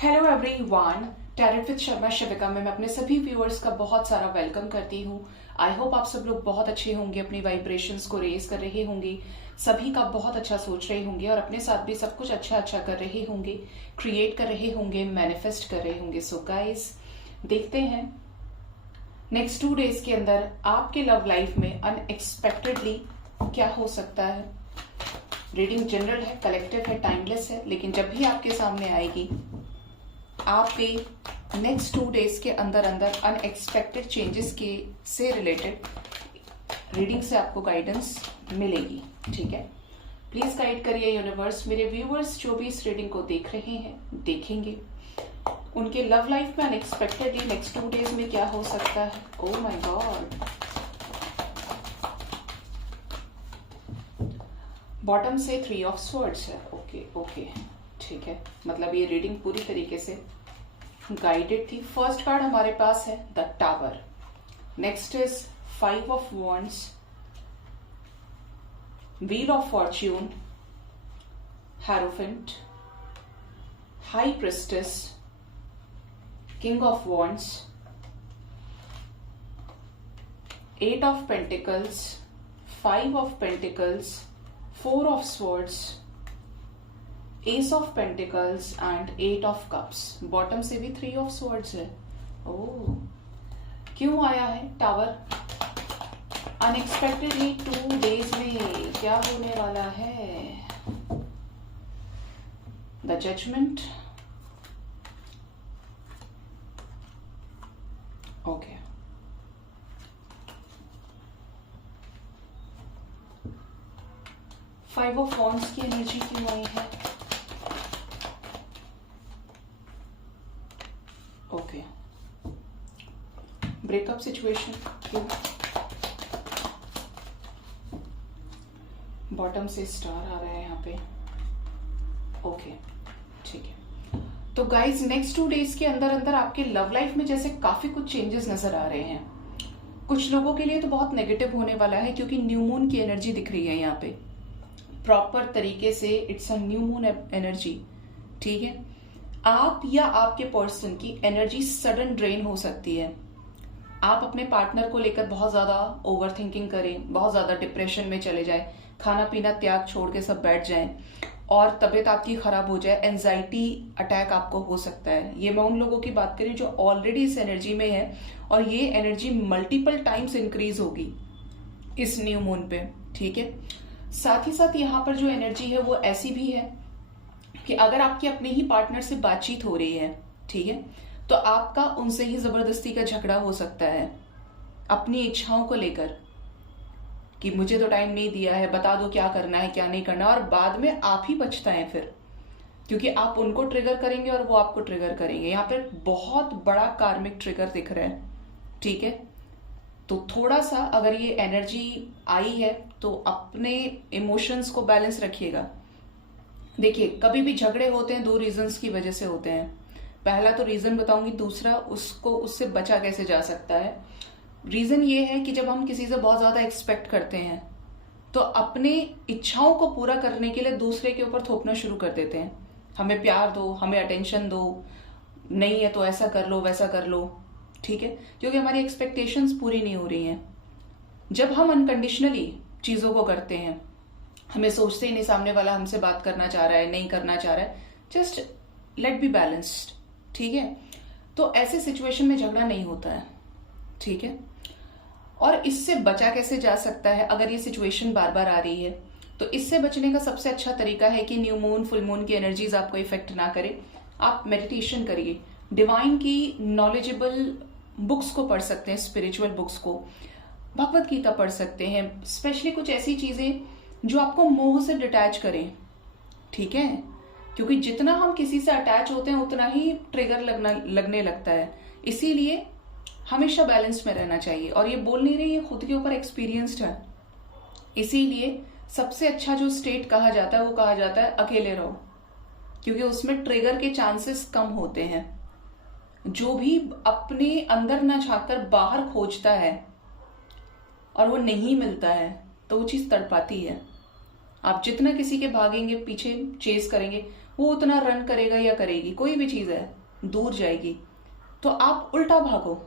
Hello everyone, tarot with Sharma Shivika में मैं अपने सभी व्यूअर्स का बहुत सारा वेलकम करती हूँ। आई होप आप सब लोग बहुत अच्छे होंगे, अपनी वाइब्रेशंस को रेज कर रहे होंगे, सभी का बहुत अच्छा सोच रहे होंगे और अपने साथ भी सब कुछ अच्छा अच्छा कर रहे होंगे, क्रिएट कर रहे होंगे, मैनिफेस्ट कर रहे होंगे। सो गाइस, देखते हैं नेक्स्ट 2 डेज के अंदर आपके लव लाइफ में अनएक्सपेक्टेडली क्या हो सकता है। रीडिंग जनरल है, कलेक्टिव है, टाइमलेस है, लेकिन जब भी आपके सामने आएगी आपके नेक्स्ट 2 डेज के अंदर अंदर अनएक्सपेक्टेड चेंजेस के से रिलेटेड रीडिंग से आपको गाइडेंस मिलेगी। ठीक है, प्लीज गाइड करिए यूनिवर्स। मेरे व्यूअर्स जो भी इस रीडिंग को देख रहे हैं, देखेंगे, उनके लव लाइफ में अनएक्सपेक्टेडली नेक्स्ट 2 डेज में क्या हो सकता है। ओह माय गॉड, बॉटम से 3 ऑफ स्वॉर्ड्स है। ओके, ठीक है, मतलब ये रीडिंग पूरी तरीके से गाइडेड थी। फर्स्ट कार्ड हमारे पास है the tower, next is 5 of wands, wheel of Fortune, hierophant, high priestess, king of wands, 8 of pentacles, 5 of pentacles, 4 of swords, S of pentacles and 8 of cups. Bottom से भी 3 of swords है। ओह, क्यों आया है tower? Unexpectedly 2 days में क्या होने वाला है? The judgement. Okay, five of wands की एनर्जी क्यों आई है? ओके, ब्रेकअप सिचुएशन क्यों? बॉटम से स्टार आ रहा है यहाँ पे। ओके, ठीक है। तो गाइज, नेक्स्ट 2 डेज के अंदर अंदर आपके लव लाइफ में जैसे काफी कुछ चेंजेस नजर आ रहे हैं। कुछ लोगों के लिए तो बहुत नेगेटिव होने वाला है, क्योंकि न्यू मून की एनर्जी दिख रही है यहाँ पे प्रॉपर तरीके से। It's a new moon energy. ठीक है, आप या आपके पर्सन की एनर्जी सडन ड्रेन हो सकती है। आप अपने पार्टनर को लेकर बहुत ज्यादा ओवर थिंकिंग करें, बहुत ज्यादा डिप्रेशन में चले जाए, खाना पीना त्याग छोड़ के सब बैठ जाएं और तबीयत आपकी खराब हो जाए, एंजाइटी अटैक आपको हो सकता है। ये मैं उन लोगों की बात करी जो ऑलरेडी इस एनर्जी में है, और ये एनर्जी मल्टीपल टाइम्स इंक्रीज होगी इस न्यू मून पे। ठीक है, साथ ही साथ यहाँ पर जो एनर्जी है वो ऐसी भी है कि अगर आपकी अपने ही पार्टनर से बातचीत हो रही है, ठीक है, तो आपका उनसे ही जबरदस्ती का झगड़ा हो सकता है अपनी इच्छाओं को लेकर कि मुझे तो टाइम नहीं दिया है, बता दो क्या करना है क्या नहीं करना, और बाद में आप ही पछताएं फिर, क्योंकि आप उनको ट्रिगर करेंगे और वो आपको ट्रिगर करेंगे। यहाँ पर बहुत बड़ा कार्मिक ट्रिगर दिख रहा है। ठीक है, तो थोड़ा सा अगर ये एनर्जी आई है तो अपने इमोशंस को बैलेंस रखिएगा। देखिए, कभी भी झगड़े होते हैं 2 रीजंस की वजह से होते हैं। पहला तो रीजन बताऊंगी, दूसरा उससे बचा कैसे जा सकता है। रीजन ये है कि जब हम किसी से बहुत ज्यादा एक्सपेक्ट करते हैं तो अपने इच्छाओं को पूरा करने के लिए दूसरे के ऊपर थोपना शुरू कर देते हैं। हमें प्यार दो, हमें अटेंशन दो, नहीं है तो ऐसा कर लो वैसा कर लो। ठीक है, क्योंकि हमारी एक्सपेक्टेशंस पूरी नहीं हो रही हैं। जब हम अनकंडीशनली चीजों को करते हैं, हमें सोचते ही नहीं सामने वाला हमसे बात करना चाह रहा है, नहीं करना चाह रहा है, जस्ट लेट बी बैलेंस्ड। ठीक है, तो ऐसे सिचुएशन में झगड़ा नहीं होता है। ठीक है, और इससे बचा कैसे जा सकता है? अगर ये सिचुएशन बार बार आ रही है तो इससे बचने का सबसे अच्छा तरीका है कि न्यू मून, फुल मून की एनर्जीज आपको इफेक्ट ना करे। आप मेडिटेशन करिए, डिवाइन की नॉलेजेबल बुक्स को पढ़ सकते हैं, स्पिरिचुअल बुक्स को, भगवत गीता पढ़ सकते हैं, स्पेशली कुछ ऐसी चीजें जो आपको मोह से डिटैच करें। ठीक है, क्योंकि जितना हम किसी से अटैच होते हैं उतना ही ट्रिगर लगने लगता है। इसीलिए हमेशा बैलेंस में रहना चाहिए। और ये बोल नहीं रही, ये खुद के ऊपर एक्सपीरियंस्ड है। इसीलिए सबसे अच्छा जो स्टेट कहा जाता है वो कहा जाता है अकेले रहो, क्योंकि उसमें ट्रिगर के चांसेस कम होते हैं। जो भी अपने अंदर ना झांककर बाहर खोजता है और वो नहीं मिलता है तो वो चीज तड़पाती है। आप जितना किसी के भागेंगे, पीछे चेस करेंगे, वो उतना रन करेगा या करेगी, कोई भी चीज है दूर जाएगी, तो आप उल्टा भागो।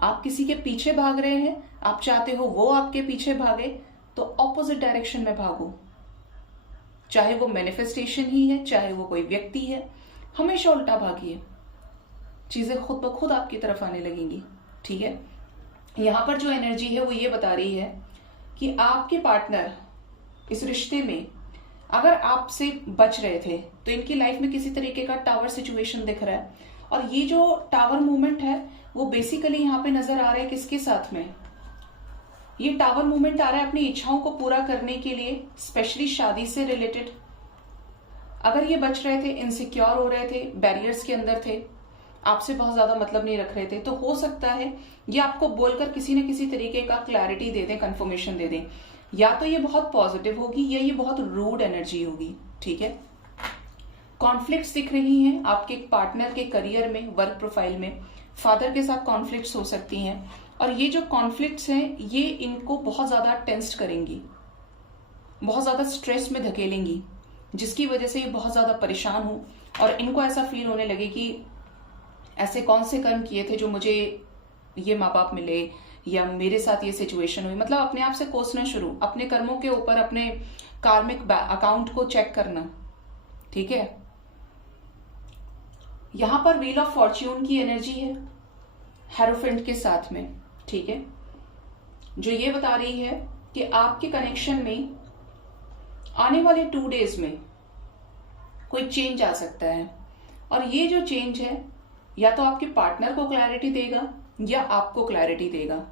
आप किसी के पीछे भाग रहे हैं, आप चाहते हो वो आपके पीछे भागे, तो ऑपोजिट डायरेक्शन में भागो। चाहे वो मैनिफेस्टेशन ही है, चाहे वो कोई व्यक्ति है, हमेशा उल्टा भागिए, चीजें खुद ब खुद आपकी तरफ आने लगेंगी। ठीक है, यहां पर जो एनर्जी है वो ये बता रही है कि आपके पार्टनर इस रिश्ते में अगर आपसे बच रहे थे तो इनकी लाइफ में किसी तरीके का टावर सिचुएशन दिख रहा है। और ये जो टावर मूवमेंट है वो बेसिकली यहाँ पे नजर आ रहा है किसके साथ में, ये टावर मूवमेंट आ रहा है अपनी इच्छाओं को पूरा करने के लिए, स्पेशली शादी से रिलेटेड। अगर ये बच रहे थे, इनसिक्योर हो रहे थे, बैरियर्स के अंदर थे, आपसे बहुत ज्यादा मतलब नहीं रख रहे थे, तो हो सकता है ये आपको बोलकर किसी न किसी तरीके का क्लैरिटी दे दें, कंफर्मेशन दे दें। या तो ये बहुत पॉजिटिव होगी या ये बहुत रूड एनर्जी होगी। ठीक है, कॉन्फ्लिक्ट्स दिख रही हैं आपके पार्टनर के करियर में, वर्क प्रोफाइल में, फादर के साथ कॉन्फ्लिक्ट्स हो सकती हैं। और ये जो कॉन्फ्लिक्ट्स हैं ये इनको बहुत ज्यादा टेंस्ड करेंगी, बहुत ज्यादा स्ट्रेस में धकेलेंगी, जिसकी वजह से ये बहुत ज्यादा परेशान हो और इनको ऐसा फील होने लगे कि ऐसे कौन से कर्म किए थे जो मुझे ये माँ बाप मिले या मेरे साथ ये सिचुएशन हुई। मतलब अपने आप से कोसना शुरू, अपने कर्मों के ऊपर अपने कार्मिक अकाउंट को चेक करना। ठीक है, यहां पर व्हील ऑफ फॉर्च्यून की एनर्जी है हेरोफेंट के साथ में। ठीक है, जो ये बता रही है कि आपके कनेक्शन में आने वाले 2 डेज में कोई चेंज आ सकता है। और ये जो चेंज है या तो आपके पार्टनर को क्लैरिटी देगा या आपको क्लैरिटी देगा।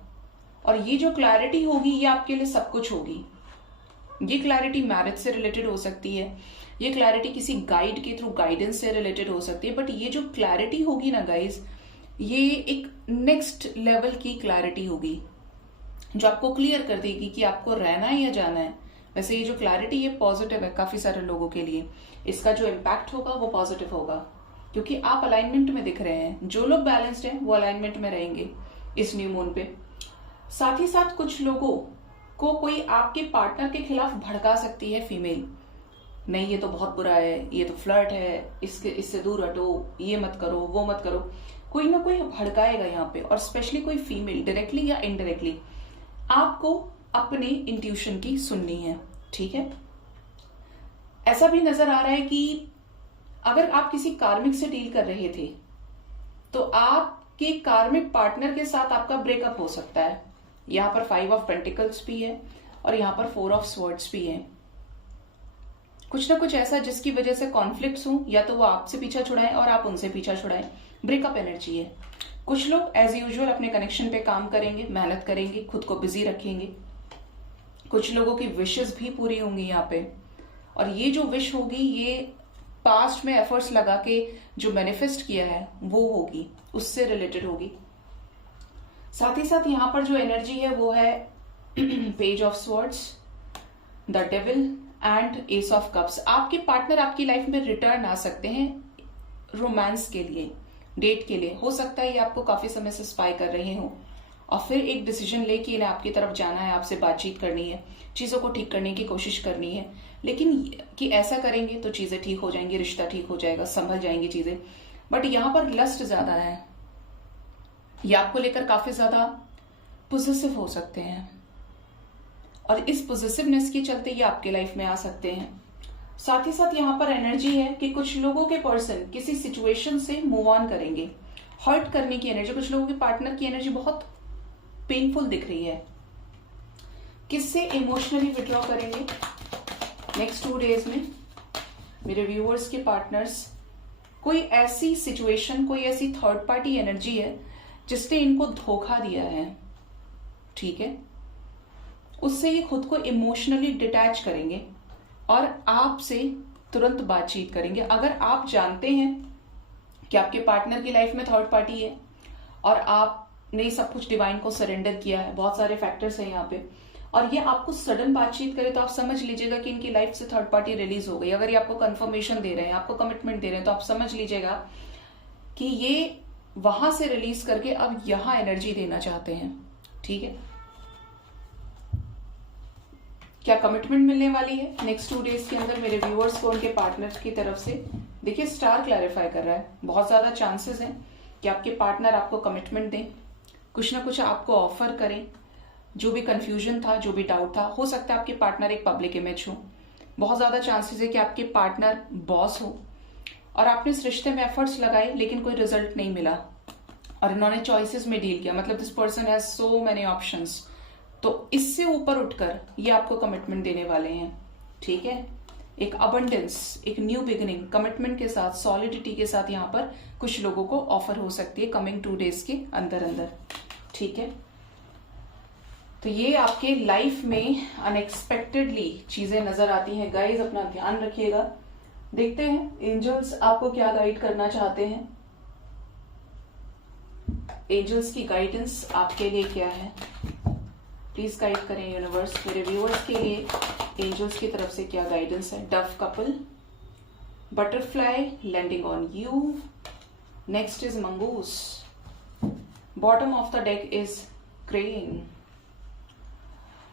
और ये जो क्लैरिटी होगी ये आपके लिए सब कुछ होगी। ये क्लैरिटी मैरिज से रिलेटेड हो सकती है, ये क्लैरिटी किसी गाइड के थ्रू गाइडेंस से रिलेटेड हो सकती है, बट ये जो क्लैरिटी होगी ना गाइस, ये एक नेक्स्ट लेवल की क्लैरिटी होगी जो आपको क्लियर कर देगी कि आपको रहना है या जाना है। वैसे ये जो क्लैरिटी ये पॉजिटिव है काफी सारे लोगों के लिए, इसका जो इम्पैक्ट होगा वो पॉजिटिव होगा क्योंकि आप अलाइनमेंट में दिख रहे हैं। जो लोग बैलेंस्ड हैं वो अलाइनमेंट में रहेंगे इस न्यू मून पे। साथ ही साथ कुछ लोगों को कोई आपके पार्टनर के खिलाफ भड़का सकती है फीमेल, नहीं ये तो बहुत बुरा है, ये तो फ्लर्ट है, इससे दूर हटो, ये मत करो, वो मत करो, कोई ना कोई भड़काएगा यहाँ पे। और स्पेशली कोई फीमेल डायरेक्टली या इनडायरेक्टली आपको अपने इंट्यूशन की सुननी है। ठीक है, ऐसा भी नजर आ रहा है कि अगर आप किसी कार्मिक से डील कर रहे थे तो आपके कार्मिक पार्टनर के साथ आपका ब्रेकअप हो सकता है। यहां पर 5 ऑफ पेंटिकल्स भी है और यहां पर 4 ऑफ स्वॉर्ड्स भी है। कुछ ना कुछ ऐसा जिसकी वजह से कॉन्फ्लिक्ट्स हो, या तो वो आपसे पीछा छुड़ाएं और आप उनसे पीछा छुड़ाएं, ब्रेकअप एनर्जी है। कुछ लोग एज यूजुअल अपने कनेक्शन पे काम करेंगे, मेहनत करेंगे, खुद को बिजी रखेंगे। कुछ लोगों की विशेस भी पूरी होंगी यहाँ पे, और ये जो विश होगी ये पास्ट में एफर्ट्स लगा के जो मैनिफेस्ट किया है वो होगी, उससे रिलेटेड होगी। साथ ही साथ यहाँ पर जो एनर्जी है वो है page of swords, the devil and S of cups. आपके पार्टनर आपकी लाइफ में रिटर्न आ सकते हैं रोमांस के लिए, डेट के लिए। हो सकता है ये आपको काफी समय से स्पाई कर रहे हो और फिर एक डिसीजन लेके इन्हें आपकी तरफ जाना है, आपसे बातचीत करनी है, चीजों को ठीक करने की कोशिश करनी है। लेकिन कि ऐसा करेंगे तो चीजें ठीक हो जाएंगी, रिश्ता ठीक हो जाएगा, संभल जाएंगी चीजें। बट यहाँ पर लस्ट ज्यादा है, ये आपको लेकर काफी ज्यादा पोजेसिव हो सकते हैं और इस पोजेसिवनेस के चलते ये आपके लाइफ में आ सकते हैं। साथ ही साथ यहाँ पर एनर्जी है कि कुछ लोगों के पर्सन किसी सिचुएशन से मूव ऑन करेंगे, हर्ट करने की एनर्जी। कुछ लोगों के पार्टनर की एनर्जी बहुत पेनफुल दिख रही है, किससे इमोशनली विड्रॉ करेंगे नेक्स्ट 2 डेज में मेरे व्यूअर्स के पार्टनर्स। कोई ऐसी सिचुएशन, कोई ऐसी थर्ड पार्टी एनर्जी है जिसने इनको धोखा दिया है। ठीक है, उससे ये खुद को इमोशनली डिटैच करेंगे और आपसे तुरंत बातचीत करेंगे। अगर आप जानते हैं कि आपके पार्टनर की लाइफ में थर्ड पार्टी है और आपने सब कुछ डिवाइन को सरेंडर किया है, बहुत सारे फैक्टर्स हैं यहाँ पे, और ये आपको सडन बातचीत करे तो आप समझ लीजिएगा कि इनकी लाइफ से थर्ड पार्टी रिलीज हो गई। अगर ये आपको कंफर्मेशन दे रहे हैं, आपको कमिटमेंट दे रहे हैं, तो आप समझ लीजिएगा कि ये वहां से रिलीज करके अब यहां एनर्जी देना चाहते हैं। ठीक है, क्या कमिटमेंट मिलने वाली है नेक्स्ट 2 डेज के अंदर मेरे व्यूअर्स को उनके पार्टनर की तरफ से? देखिए स्टार क्लैरिफाई कर रहा है, बहुत ज्यादा चांसेस हैं कि आपके पार्टनर आपको कमिटमेंट दें, कुछ ना कुछ आपको ऑफर करें। जो भी कंफ्यूजन था, जो भी डाउट था, हो सकता है आपके पार्टनर एक पब्लिक इमेज हो, बहुत ज्यादा चांसेस है कि आपके पार्टनर बॉस हो और आपने इस रिश्ते में एफर्ट्स लगाए लेकिन कोई रिजल्ट नहीं मिला और इन्होंने चॉइसेस में डील किया, मतलब this person has so many options. तो इससे ऊपर उठकर ये आपको कमिटमेंट देने वाले हैं, ठीक है। एक अबंडेंस, एक न्यू बिगिनिंग, कमिटमेंट के साथ, सॉलिडिटी के साथ यहाँ पर कुछ लोगों को ऑफर हो सकती है कमिंग 2 डेज के अंदर अंदर, ठीक है। तो ये आपके लाइफ में अनएक्सपेक्टेडली चीजें नजर आती हैं गाइज, अपना ध्यान रखिएगा। देखते हैं एंजल्स आपको क्या गाइड करना चाहते हैं, एंजल्स की गाइडेंस आपके लिए क्या है। प्लीज गाइड करें यूनिवर्स, मेरे व्यूअर्स के लिए एंजल्स की तरफ से क्या गाइडेंस है। Dove couple, butterfly landing on you, next is mongoose, bottom of the deck is crane.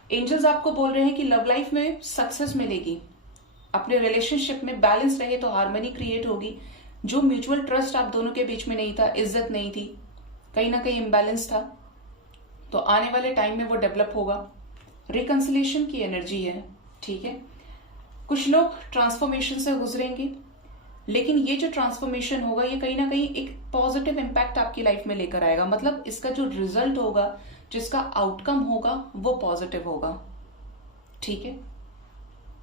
Angels आपको बोल रहे हैं कि लव लाइफ में सक्सेस मिलेगी, अपने रिलेशनशिप में बैलेंस रहे तो हार्मनी क्रिएट होगी। जो म्यूचुअल ट्रस्ट आप दोनों के बीच में नहीं था, इज्जत नहीं थी, कहीं ना कहीं इम्बैलेंस था, तो आने वाले टाइम में वो डेवलप होगा। रिकंसिलेशन की एनर्जी है, ठीक है। कुछ लोग ट्रांसफॉर्मेशन से गुजरेंगे, लेकिन ये जो ट्रांसफॉर्मेशन होगा ये कहीं ना कहीं एक पॉजिटिव इम्पैक्ट आपकी लाइफ में लेकर आएगा, मतलब इसका जो रिजल्ट होगा, जिसका आउटकम होगा वो पॉजिटिव होगा, ठीक है।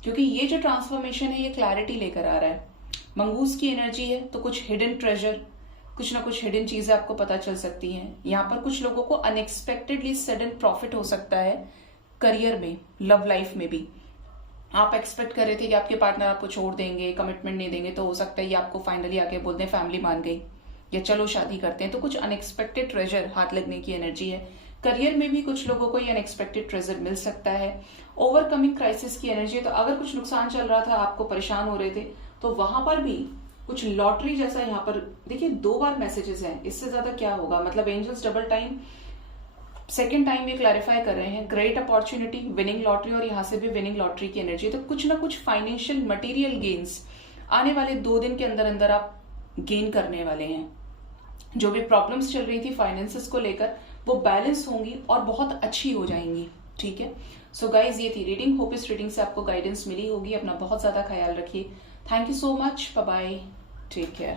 क्योंकि ये जो ट्रांसफॉर्मेशन है ये क्लैरिटी लेकर आ रहा है। मंगूस की एनर्जी है तो कुछ हिडन ट्रेजर, कुछ ना कुछ हिडन चीजें आपको पता चल सकती हैं। यहाँ पर कुछ लोगों को अनएक्सपेक्टेडली सडन प्रॉफिट हो सकता है करियर में, लव लाइफ में भी। आप एक्सपेक्ट कर रहे थे कि आपके पार्टनर आपको छोड़ देंगे, कमिटमेंट नहीं देंगे, तो हो सकता है ये आपको फाइनली आके बोल दें फैमिली मान गई या चलो शादी करते हैं। तो कुछ अनएक्सपेक्टेड ट्रेजर हाथ लगने की एनर्जी है। करियर में भी कुछ लोगों को ये अनएक्सपेक्टेड ट्रेजर मिल सकता है। ओवरकमिंग क्राइसिस की एनर्जी है, तो अगर कुछ नुकसान चल रहा था, आपको परेशान हो रहे थे, तो वहां पर भी कुछ लॉटरी जैसा यहाँ पर देखिए 2 बार मैसेजेस हैं, इससे ज्यादा क्या होगा। मतलब angels double time, second time ये क्लैरिफाई कर रहे हैं, ग्रेट अपॉर्चुनिटी, विनिंग लॉटरी, और यहाँ से भी विनिंग लॉटरी की एनर्जी है। तो कुछ ना कुछ फाइनेंशियल मटेरियल गेन्स आने वाले 2 दिन के अंदर अंदर आप गेन करने वाले हैं। जो भी प्रॉब्लम्स चल रही थी फाइनेंसेस को लेकर, वो बैलेंस होंगी और बहुत अच्छी हो जाएंगी, ठीक है। सो गाइज ये थी रीडिंग, होप इस रीडिंग से आपको गाइडेंस मिली होगी। अपना बहुत ज्यादा ख्याल रखिए। Thank you so much, bye bye, take care.